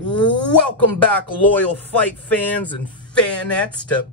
Welcome back, loyal fight fans and fanettes, to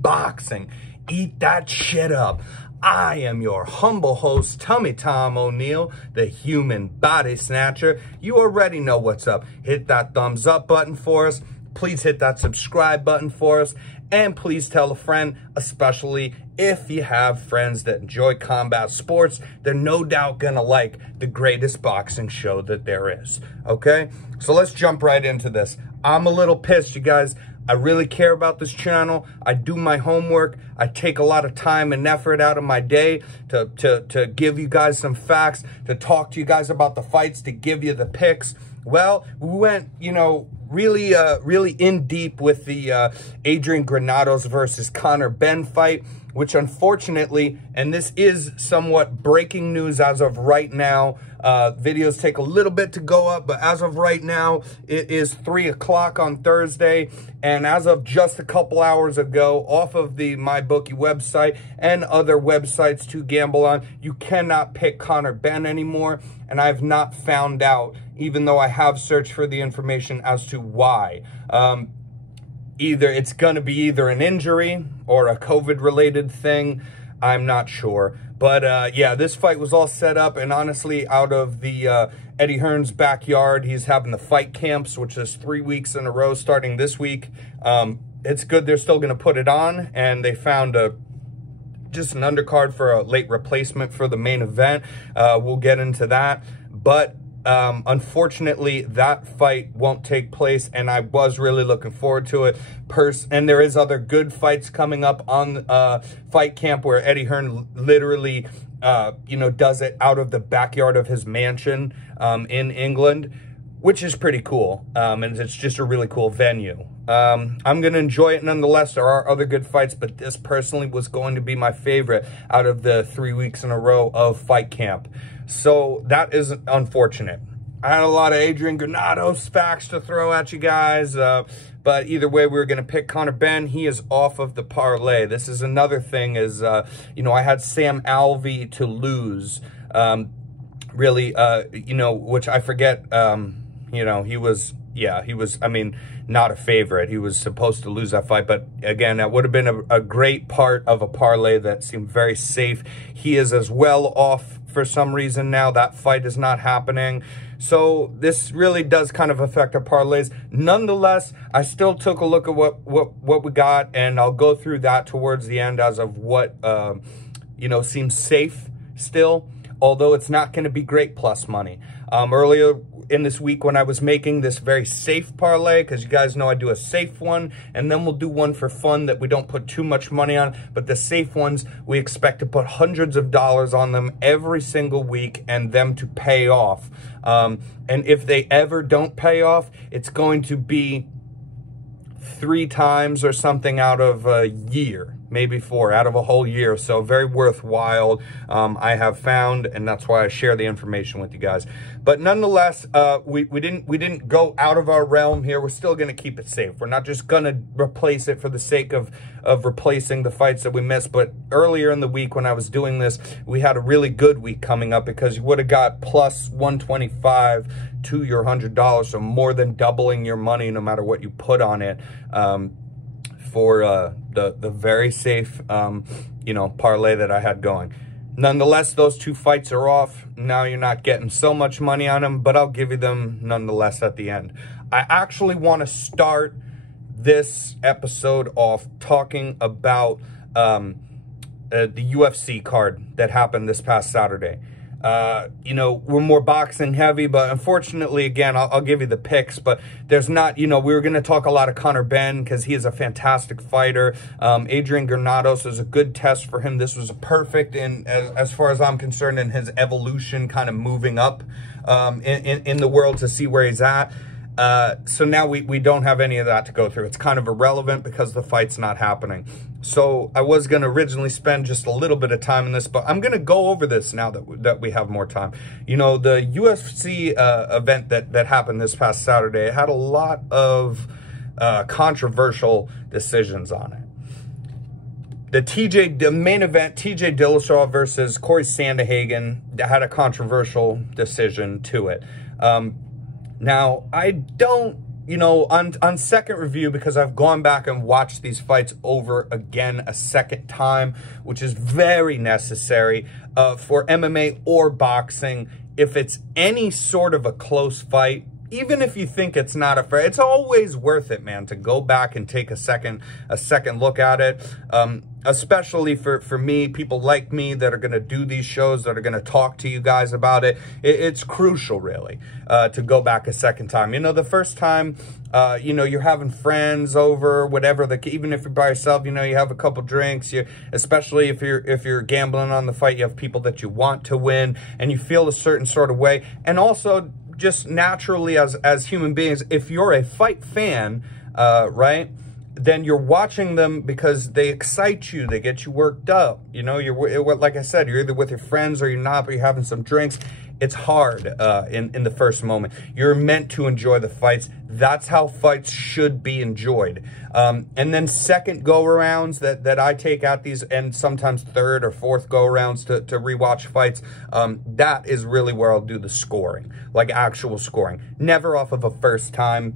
boxing. Eat that shit up. I am your humble host, Tummy Tom O'Neill, the human body snatcher. You already know what's up. Hit that thumbs up button for us. Please hit that subscribe button for us. And please tell a friend, especially if you have friends that enjoy combat sports. They're no doubt gonna like the greatest boxing show that there is, okay? So let's jump right into this. I'm a little pissed, you guys. I really care about this channel. I do my homework. I take a lot of time and effort out of my day to give you guys some facts, to talk to you guys about the fights, to give you the picks. Well, we went, really in deep with the Adrian Granados versus Conor Benn fight, which unfortunately, and this is somewhat breaking news as of right now, videos take a little bit to go up, but as of right now, it is 3 o'clock on Thursday, and as of just a couple hours ago, off of the MyBookie website and other websites to gamble on, you cannot pick Conor Benn anymore, and I've not found out, even though I have searched for the information as to why. Either it's going to be either an injury or a COVID-related thing. I'm not sure. But, yeah, this fight was all set up. And honestly, out of the Eddie Hearn's backyard, he's having the fight camps, which is 3 weeks in a row starting this week. It's good they're still going to put it on. And they found just an undercard for a late replacement for the main event. We'll get into that. But unfortunately, that fight won't take place, and I was really looking forward to it. And there is other good fights coming up on Fight Camp where Eddie Hearn literally, does it out of the backyard of his mansion in England, which is pretty cool, and it's just a really cool venue. I'm going to enjoy it nonetheless. There are other good fights, but this personally was going to be my favorite out of the 3 weeks in a row of Fight Camp. So that is unfortunate. I had a lot of Adrian Granados facts to throw at you guys, but either way, we were going to pick Conor Benn. He is off of the parlay. This is another thing is, I had Sam Alvey to lose, which I forget, he was, not a favorite. He was supposed to lose that fight, but again, that would have been a great part of a parlay that seemed very safe. He is as well off for some reason now. That fight is not happening. So this really does kind of affect our parlays. Nonetheless, I still took a look at what we got, and I'll go through that towards the end as of what, seems safe still, although it's not going to be great plus money. Earlier in this week when I was making this very safe parlay, because you guys know I do a safe one, and then we'll do one for fun that we don't put too much money on, but the safe ones, we expect to put hundreds of dollars on them every single week and them to pay off. And if they ever don't pay off, it's going to be 3 times or something out of a year, maybe 4 out of a whole year. So very worthwhile, I have found, and that's why I share the information with you guys. But nonetheless, we didn't go out of our realm here. We're still going to keep it safe. We're not just going to replace it for the sake of replacing the fights that we missed. But earlier in the week when I was doing this, we had a really good week coming up, because you would have got plus 125 to your $100, so more than doubling your money no matter what you put on it, for the very safe parlay that I had going. Nonetheless, those 2 fights are off. Now you're not getting so much money on them, but I'll give you them nonetheless at the end. I actually want to start this episode off talking about the UFC card that happened this past Saturday. We're more boxing heavy, but unfortunately, again, I'll give you the picks, but there's not, we were going to talk a lot of Conor Benn because he is a fantastic fighter. Adrian Granados is a good test for him. This was perfect as far as I'm concerned, in his evolution, kind of moving up in the world to see where he's at. So now we don't have any of that to go through. It's kind of irrelevant because the fight's not happening. So I was going to originally spend just a little bit of time in this, but I'm going to go over this now that we have more time. The UFC event that happened this past Saturday, it had a lot of controversial decisions on it. The main event, TJ Dillashaw versus Corey Sanderhagen, had a controversial decision to it. Now, I don't you know, on second review, because I've gone back and watched these fights over again a second time, which is very necessary for MMA or boxing. If it's any sort of a close fight, even if you think it's not a fair, it's always worth it, man, to go back and take a second look at it. Especially for me, people like me that are going to do these shows, that are going to talk to you guys about it. It's crucial, really, to go back a second time. You know, the first time, you know, you're having friends over, whatever, even if you're by yourself, you know, you have a couple drinks, especially if you're gambling on the fight, you have people that you want to win, and you feel a certain sort of way. And also, just naturally as human beings, if you're a fight fan, right, then you're watching them because they excite you, they get you worked up. You know, like I said, you're either with your friends or you're not, but you're having some drinks. It's hard in the first moment. You're meant to enjoy the fights. That's how fights should be enjoyed. And then second go-arounds that I take at these, and sometimes third or fourth go-arounds to rewatch fights, that is really where I'll do the scoring, like actual scoring. Never off of a first time.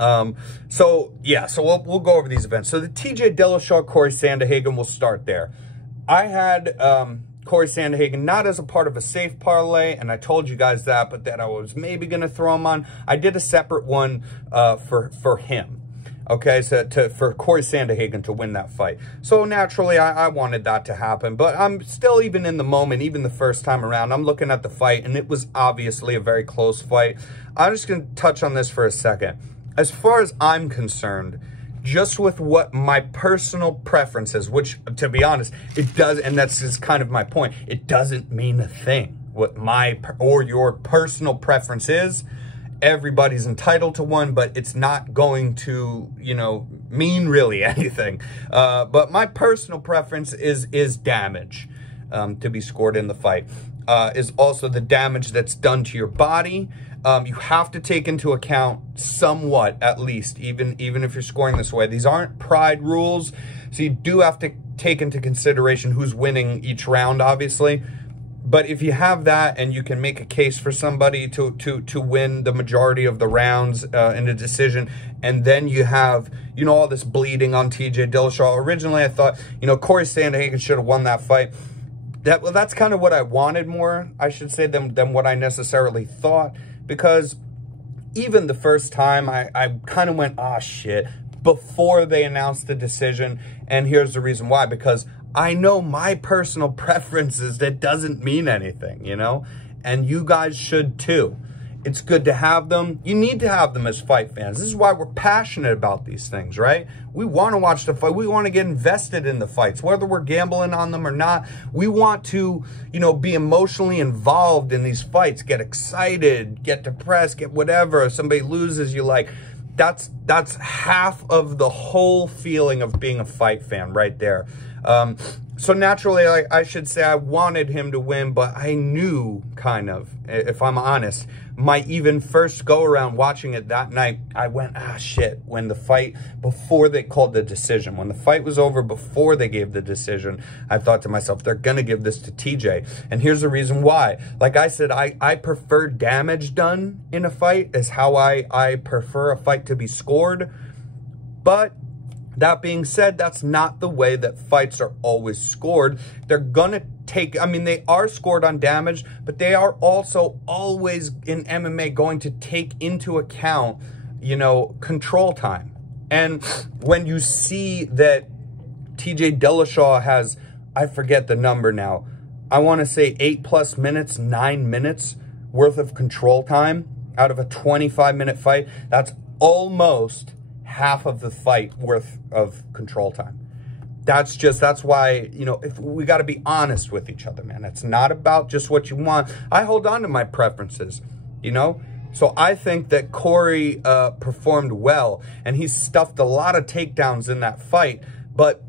So we'll go over these events. So the TJ Dillashaw, Corey Sanderhagen, we'll start there. I had Corey Sanderhagen not as a part of a safe parlay, and I told you guys that, but that I was maybe going to throw him on. I did a separate one for him. Okay, so for Corey Sanderhagen to win that fight. So naturally, I wanted that to happen, but I'm still, even in the moment, even the first time around, I'm looking at the fight, and it was obviously a very close fight. I'm just going to touch on this for a second. As far as I'm concerned, just with what my personal preference is, which, to be honest, it does, and that's just kind of my point, it doesn't mean a thing. What my or your personal preference is, everybody's entitled to one, but it's not going to, you know, mean really anything. But my personal preference is damage to be scored in the fight. Is also the damage that's done to your body. You have to take into account somewhat, at least, even if you're scoring this way. These aren't pride rules, so you do have to take into consideration who's winning each round, obviously. But if you have that and you can make a case for somebody to win the majority of the rounds in a decision, and then you have, you know, all this bleeding on TJ Dillashaw. Originally, I thought, you know, Corey Sanderhagen should have won that fight. That's kind of what I wanted more, I should say, than what I necessarily thought. Because even the first time, I kind of went, ah, shit, before they announced the decision. And here's the reason why. Because I know my personal preferences, that doesn't mean anything, you know? And you guys should too. It's good to have them. You need to have them as fight fans. This is why we're passionate about these things, right? We want to watch the fight. We want to get invested in the fights, whether we're gambling on them or not. We want to, you know, be emotionally involved in these fights, get excited, get depressed, get whatever. If somebody loses, you like, that's half of the whole feeling of being a fight fan right there. So naturally, I should say I wanted him to win, but I knew, kind of, if I'm honest, my even first go-around watching it that night, I went, ah, shit, when the fight, before they called the decision, when the fight was over, before they gave the decision, I thought to myself, they're going to give this to TJ. And here's the reason why. Like I said, I prefer damage done in a fight, is how I prefer a fight to be scored. But that being said, that's not the way that fights are always scored. They're going to take, I mean, they are scored on damage, but they are also always in MMA going to take into account, you know, control time. And when you see that TJ Dillashaw has, I forget the number now, I want to say 8+ minutes, 9 minutes worth of control time out of a 25-minute fight, that's almost half of the fight worth of control time. That's why, you know, if we got to be honest with each other, man. It's not about just what you want. I hold on to my preferences, you know. So I think that Corey performed well, and he stuffed a lot of takedowns in that fight. But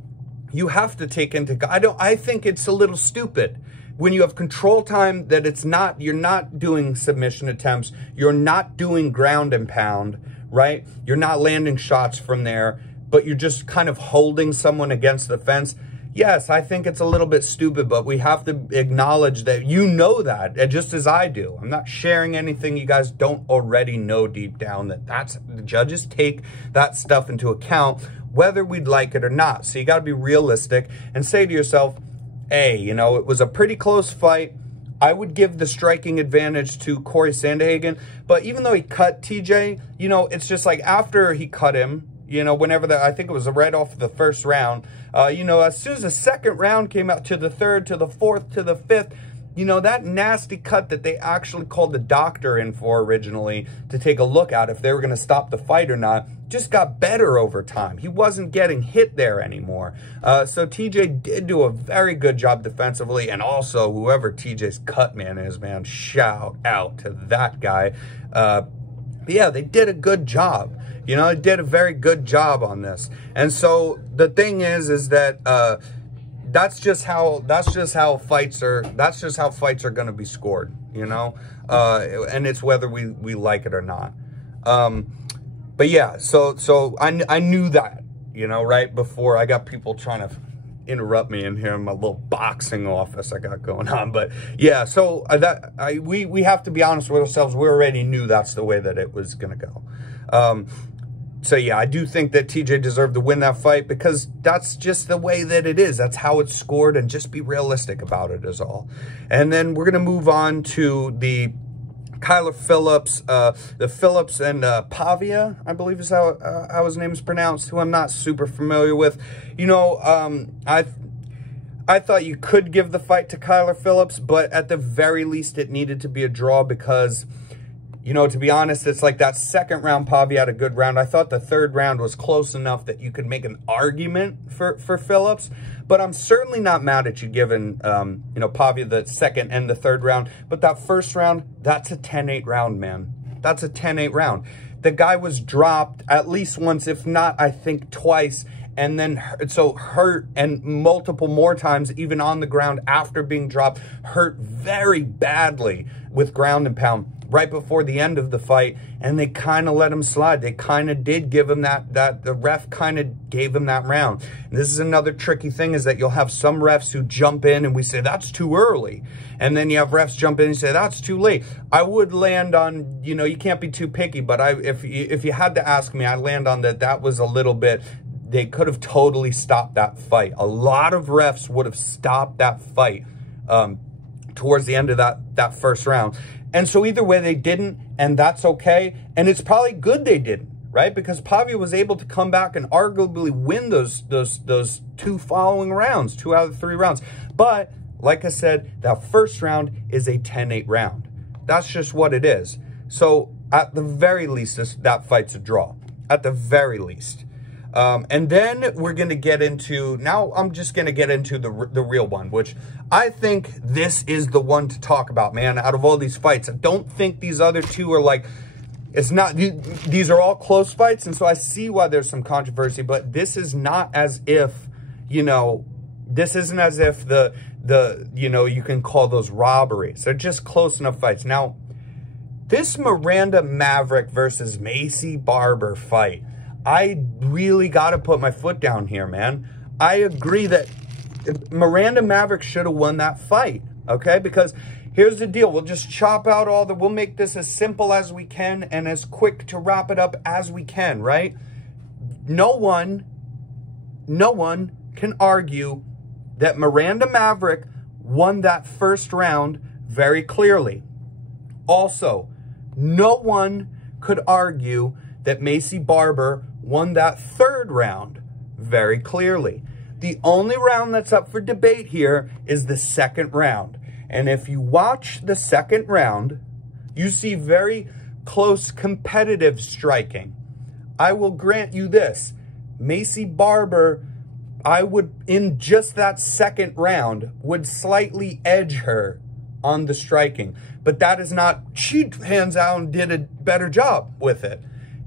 you have to take into, I think it's a little stupid when you have control time that it's not, you're not doing submission attempts, you're not doing ground and pound, right? You're not landing shots from there, but you're just kind of holding someone against the fence. yes, I think it's a little bit stupid, but we have to acknowledge that you know that, just as I do. I'm not sharing anything you guys don't already know deep down, that's the judges take that stuff into account, whether we'd like it or not. So you got to be realistic and say to yourself, hey, you know, it was a pretty close fight. I would give the striking advantage to Corey Sanderhagen, but even though he cut TJ, you know, it's just like after he cut him, you know, whenever I think it was right off the first round, you know, as soon as the second round came out, to the third, to the fourth, to the fifth, you know, that nasty cut that they actually called the doctor in for originally to take a look at if they were going to stop the fight or not, just got better over time. He wasn't getting hit there anymore. So TJ did do a very good job defensively, and also whoever TJ's cut man is, man, shout out to that guy. But yeah, they did a good job. You know, they did a very good job on this. And so the thing is that that's just how fights are going to be scored, you know, and it's whether we like it or not. But yeah, so I knew that, you know, right before. I got people trying to interrupt me in here in my little boxing office I got going on. But yeah, so we have to be honest with ourselves. We already knew that's the way that it was going to go. So yeah, I do think that TJ deserved to win that fight because that's just the way that it is. That's how it's scored, and just be realistic about it is all. And then we're going to move on to the Kyler Phillips, the Phillips and Pavia, I believe is how his name is pronounced, who I'm not super familiar with. You know, I thought you could give the fight to Kyler Phillips, but at the very least it needed to be a draw because, you know, to be honest, it's like that second round, Pavia had a good round. I thought the third round was close enough that you could make an argument for Phillips. But I'm certainly not mad at you giving, you know, Pavia the second and the third round. But that first round, that's a 10-8 round, man. That's a 10-8 round. The guy was dropped at least once, if not, I think twice. And then hurt, and multiple more times, even on the ground after being dropped, hurt very badly with ground and pound right before the end of the fight, and they kind of let him slide. They kind of did give him that the ref kind of gave him that round. And this is another tricky thing, is that you'll have some refs who jump in and we say, that's too early. And then you have refs jump in and say, that's too late. I would land on, you know, you can't be too picky, but if you had to ask me, I'd land on that was a little bit, they could have totally stopped that fight. A lot of refs would have stopped that fight towards the end of that first round. And so either way, they didn't, and that's okay. And it's probably good they didn't, right? Because Pavia was able to come back and arguably win those two following rounds, 2 out of 3 rounds. But like I said, that first round is a 10-8 round. That's just what it is. So at the very least, that fight's a draw. At the very least. And then we're going to get into, now I'm just going to get into the real one, which I think this is the one to talk about, man, out of all these fights. I don't think these other two are like, it's not, these are all close fights, and so I see why there's some controversy, but this is not as if, you know, this isn't as if you know, you can call those robberies. They're just close enough fights. Now, this Miranda Maverick versus Maycee Barber fight, I really got to put my foot down here, man. I agree that Miranda Maverick should have won that fight, okay? Because here's the deal. We'll just chop out we'll make this as simple as we can and as quick to wrap it up as we can, right? No one can argue that Miranda Maverick won that first round very clearly. Also, no one could argue that Maycee Barber won that third round very clearly. The only round that's up for debate here is the second round. And if you watch the second round, you see very close competitive striking. I will grant you this. Maycee Barber, I would, in just that second round, would slightly edge her on the striking. But that is not, she hands out and did a better job with it.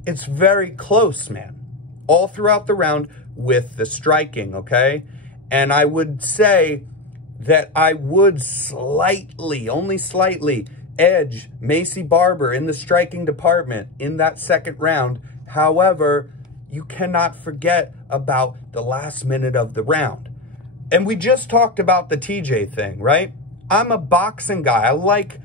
It's very close, man. All throughout the round with the striking, okay? And I would say that I would slightly, only slightly, edge Maycee Barber in the striking department in that second round. However, you cannot forget about the last minute of the round. And we just talked about the TJ thing, right? I'm a boxing guy. I like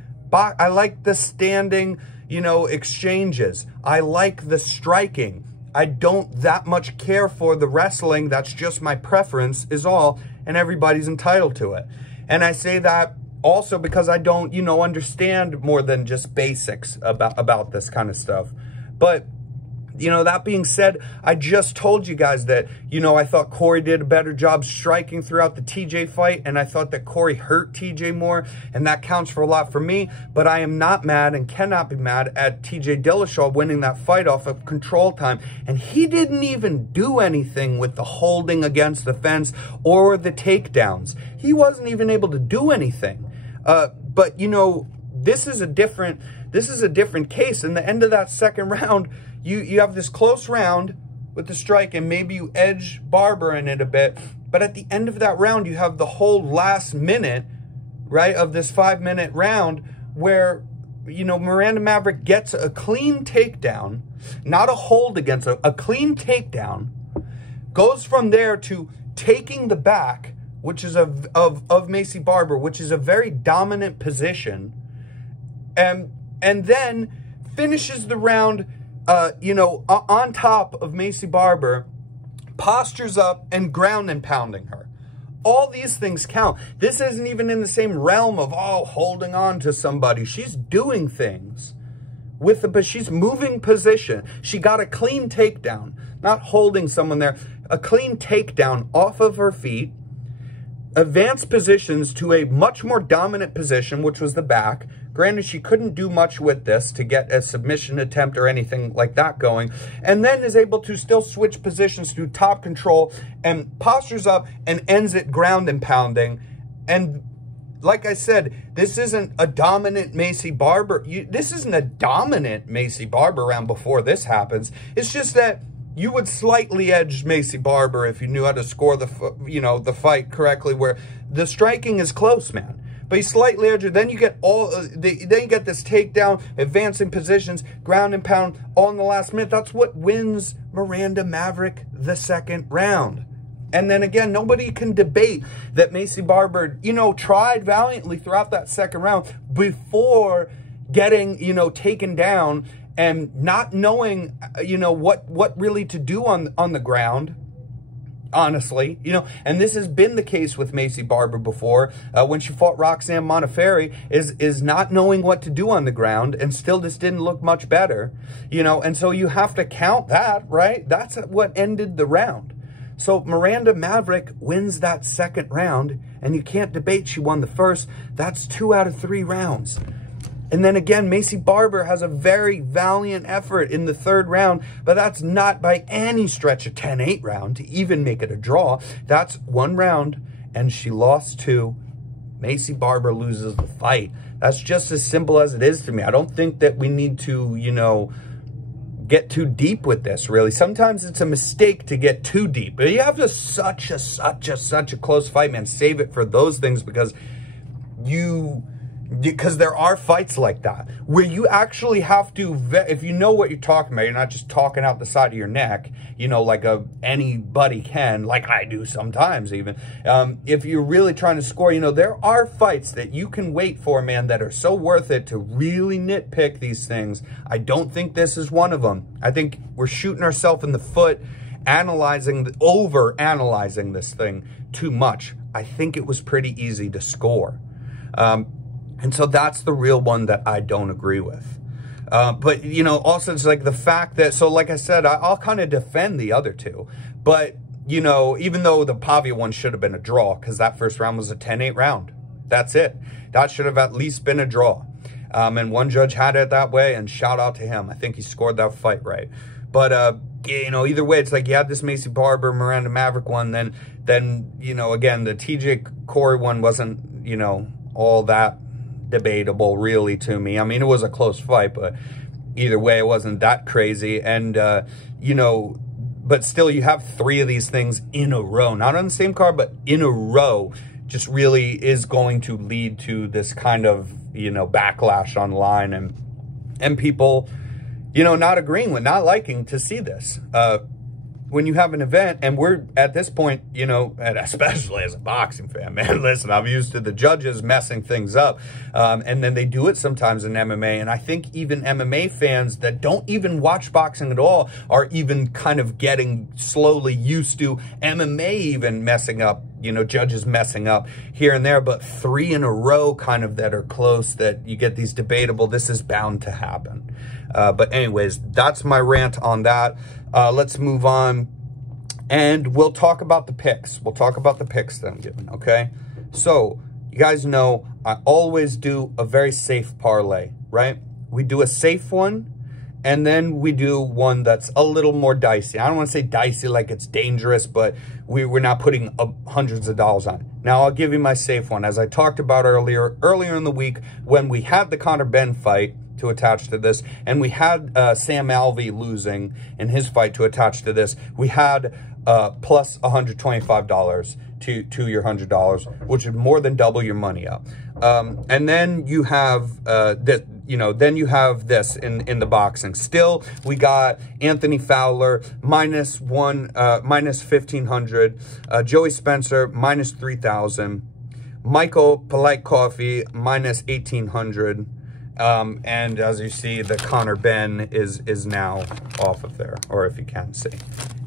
the standing, you know, exchanges. I like the striking. I don't that much care for the wrestling. That's just my preference is all, and everybody's entitled to it. And I say that also because I don't, you know, understand more than just basics about this kind of stuff. But, you know, that being said, I just told you guys that, you know, I thought Corey did a better job striking throughout the TJ fight, and I thought that Corey hurt TJ more, and that counts for a lot for me. But I am not mad and cannot be mad at TJ Dillashaw winning that fight off of control time. And he didn't even do anything with the holding against the fence or the takedowns. He wasn't even able to do anything. But, you know, this is a different case. In the end of that second round, you have this close round with the strike, and maybe you edge Barber in it a bit. But at the end of that round, you have the whole last minute, right, of this 5-minute round where, you know, Miranda Maverick gets a clean takedown, not a hold against a clean takedown, goes from there to taking the back, which is of Maycee Barber, which is a very dominant position, and then finishes the round, you know, on top of Maycee Barber, postures up and ground and pounding her. All these things count. This isn't even in the same realm of, oh, holding on to somebody. She's doing things but she's moving position. She got a clean takedown, not holding someone there, a clean takedown off of her feet, advanced positions to a much more dominant position, which was the back. Granted, she couldn't do much with this to get a submission attempt or anything like that going, and then is able to still switch positions to top control and postures up and ends it ground and pounding. And like I said, this isn't a dominant Maycee Barber. This isn't a dominant Maycee Barber round before this happens. It's just that you would slightly edge Maycee Barber if you knew how to score the fight correctly, where the striking is close, man. But he's slightly edged. Then you get then you get this takedown, advancing positions, ground and pound, all in the last minute. That's what wins Miranda Maverick the second round. And then again, nobody can debate that Maycee Barber, you know, tried valiantly throughout that second round before getting, you know, taken down and not knowing, you know, what really to do on the ground. Honestly, you know, and this has been the case with Maycee Barber before, when she fought Roxanne Modafferi, is not knowing what to do on the ground, and still just didn't look much better, you know, and so you have to count that, right? That's what ended the round. So Miranda Maverick wins that second round, and you can't debate she won the first. That's 2 out of 3 rounds. And then again, Maycee Barber has a very valiant effort in the third round, but that's not by any stretch a 10-8 round to even make it a draw. That's 1 round, and she lost 2. Maycee Barber loses the fight. That's just as simple as it is to me. I don't think that we need to, you know, get too deep with this, really. Sometimes it's a mistake to get too deep. But you have to such a close fight, man. Save it for those things, because there are fights like that where you actually have to, if you know what you're talking about, you're not just talking out the side of your neck, you know, like anybody can, like I do sometimes even. If you're really trying to score, you know, there are fights that you can wait for, man, that are so worth it to really nitpick these things. I don't think this is one of them. I think we're shooting ourselves in the foot, over-analyzing this thing too much. I think it was pretty easy to score. And so that's the real one that I don't agree with. But, you know, also it's like the fact that, so like I said, I'll kind of defend the other two. But, you know, even though the Pavia one should have been a draw, because that first round was a 10-8 round. That's it. That should have at least been a draw. And one judge had it that way, and shout out to him. I think he scored that fight right. But, you know, either way, it's like you had this Maycee Barber, Miranda Maverick one, then, you know, again, the TJ Corey one wasn't, you know, all that debatable really to me. I mean, it was a close fight, but either way, it wasn't that crazy. And, you know, but still you have 3 of these things in a row, not on the same card, but in a row, just really is going to lead to this kind of, you know, backlash online and people, you know, not agreeing with, not liking to see this. when you have an event, and we're at this point, you know, and especially as a boxing fan, man, listen, I'm used to the judges messing things up. And then they do it sometimes in MMA. And I think even MMA fans that don't even watch boxing at all are even kind of getting slowly used to MMA even messing up, you know, judges messing up here and there. But 3 in a row kind of that are close, that you get these debatable, this is bound to happen. But anyways, that's my rant on that. Let's move on, and we'll talk about the picks. We'll talk about the picks that I'm giving, okay? So, you guys know I always do a very safe parlay, right? We do a safe one, and then we do one that's a little more dicey. I don't want to say dicey like it's dangerous, but we're not putting hundreds of dollars on it. Now, I'll give you my safe one. As I talked about earlier in the week, when we had the Conor benn fight to attach to this, and we had Sam Alvey losing in his fight to attach to this, we had plus $125 to your $100, which would more than double your money up. And then you have this, you know, then you have this in the boxing. Still, we got Anthony Fowler minus 1,500, Joey Spencer minus 3,000, Michael Polite Coffee minus 1,800. And as you see, the Conor benn is now off of there, or if you can see.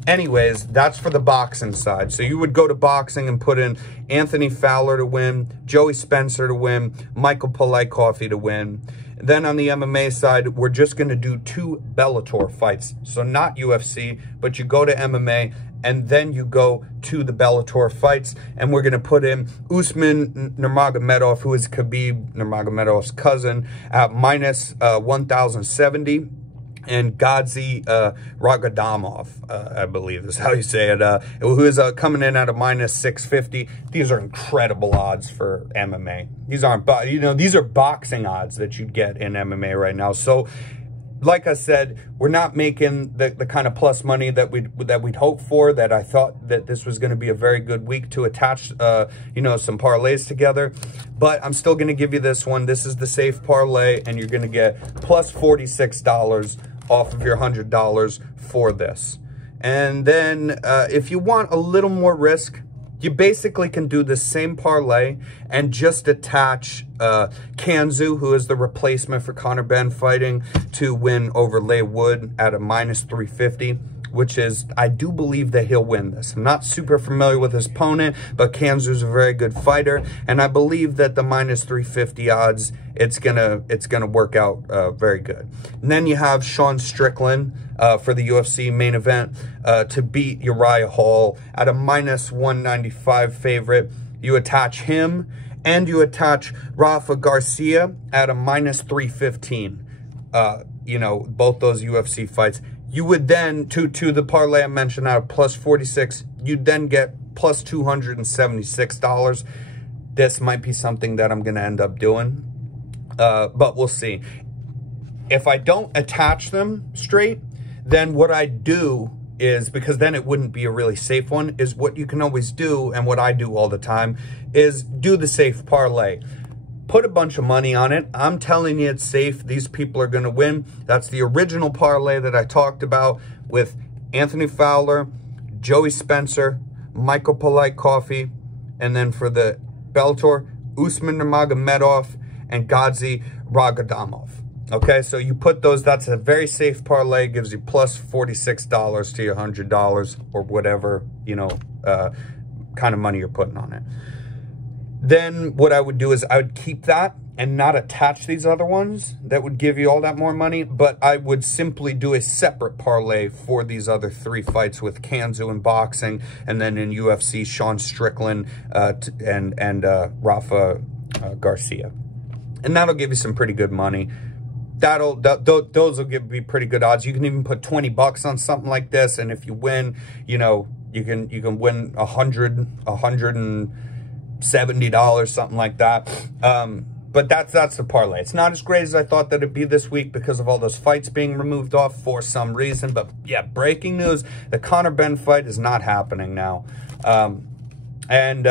Anyways, that's for the boxing side. So you would go to boxing and put in Anthony Fowler to win, Joey Spencer to win, Michael Polite Coffee to win. Then on the MMA side, we're just going to do 2 Bellator fights. So not UFC, but you go to MMA, and then you go to the Bellator fights, and we're going to put in Usman Nurmagomedov, who is Khabib Nurmagomedov's cousin, at minus 1,070, and Gadzi Ragadamov, I believe is how you say it, who is coming in at a minus 650. These are incredible odds for MMA. These aren't, you know, these are boxing odds that you'd get in MMA right now. So, like I said, we're not making the kind of plus money that we'd hope for, that I thought that this was going to be a very good week to attach, you know, some parlays together. But I'm still going to give you this one. This is the safe parlay, and you're going to get plus $46 off of your $100 for this. And then if you want a little more risk, you basically can do the same parlay and just attach Kanzu, who is the replacement for Conor benn fighting, to win over Leigh Wood at a minus 350, which is, I do believe that he'll win this. I'm not super familiar with his opponent, but Kanzu's a very good fighter, and I believe that the minus 350 odds, it's gonna work out very good. And then you have Sean Strickland for the UFC main event to beat Uriah Hall at a minus 195 favorite. You attach him, and you attach Rafa Garcia at a minus 315. You know, both those UFC fights. You would then, to the parlay I mentioned out of plus 46, you'd then get plus $276. This might be something that I'm going to end up doing, but we'll see. If I don't attach them straight, then what I do is, because then it wouldn't be a really safe one, is what you can always do, and what I do all the time, is do the safe parlay. Put a bunch of money on it. I'm telling you it's safe. These people are going to win. That's the original parlay that I talked about with Anthony Fowler, Joey Spencer, Michael Polite Coffee, and then for the Bellator, Usman Nurmagomedov and Gadzi Ragadamov. Okay, so you put those, that's a very safe parlay, gives you plus $46 to your $100 or whatever, you know, kind of money you're putting on it. Then what I would do is I would keep that and not attach these other ones that would give you all that more money, but I would simply do a separate parlay for these other 3 fights with Kanzu in boxing, and then in UFC, Sean Strickland and Rafa Garcia. And that'll give you some pretty good money. Those will be pretty good odds. You can even put 20 bucks on something like this, and if you win, you know, you can win $170, something like that. But that's the parlay. It's not as great as I thought that it'd be this week because of all those fights being removed off for some reason. But yeah, breaking news: the Conor benn fight is not happening now. Yeah, and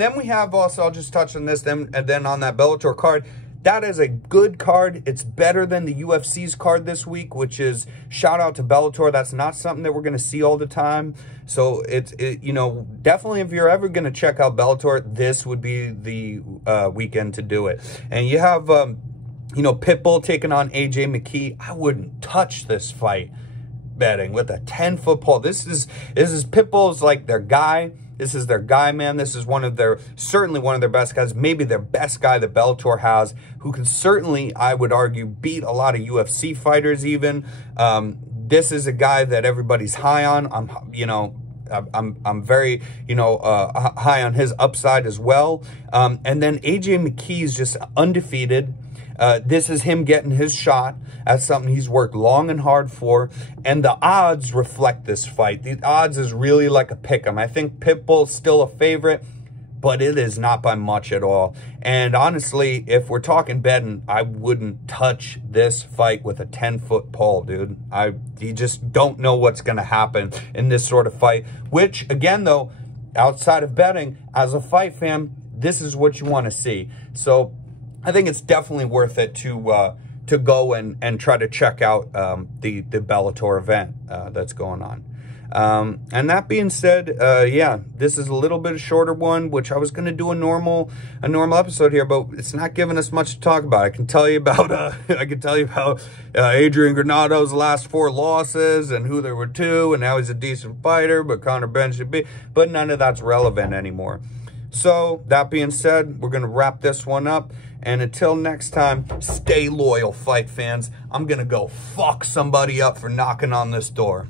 then we have also, I'll just touch on this, and then on that Bellator card, that is a good card. It's better than the UFC's card this week, which is, shout out to Bellator. That's not something that we're going to see all the time. So you know, definitely if you're ever going to check out Bellator, this would be the weekend to do it. And you have, you know, Pitbull taking on Mckee. I wouldn't touch this fight betting with a 10-foot pole. This is Pitbull's like their guy. This is their guy, man. This is certainly one of their best guys, maybe their best guy that Bellator has, who can certainly, I would argue, beat a lot of UFC fighters even. This is a guy that everybody's high on. I'm very, you know, high on his upside as well. And then Mckee is just undefeated. This is him getting his shot at something he's worked long and hard for, and the odds reflect this fight. The odds is really like a pick'em. I think Pitbull's still a favorite, but it is not by much at all. And honestly, if we're talking betting, I wouldn't touch this fight with a 10-foot pole, dude. You just don't know what's going to happen in this sort of fight, which, again, though, outside of betting, as a fight fan, this is what you want to see. So I think it's definitely worth it to go and try to check out the Bellator event that's going on. And that being said, yeah, this is a little bit shorter one, which I was going to do a normal episode here, but it's not giving us much to talk about. I can tell you about Adrian Granado's last 4 losses and who there were 2, and now he's a decent fighter, but Conor benn should be, but none of that's relevant anymore. So that being said, we're going to wrap this one up. And until next time, stay loyal, fight fans. I'm going to go fuck somebody up for knocking on this door.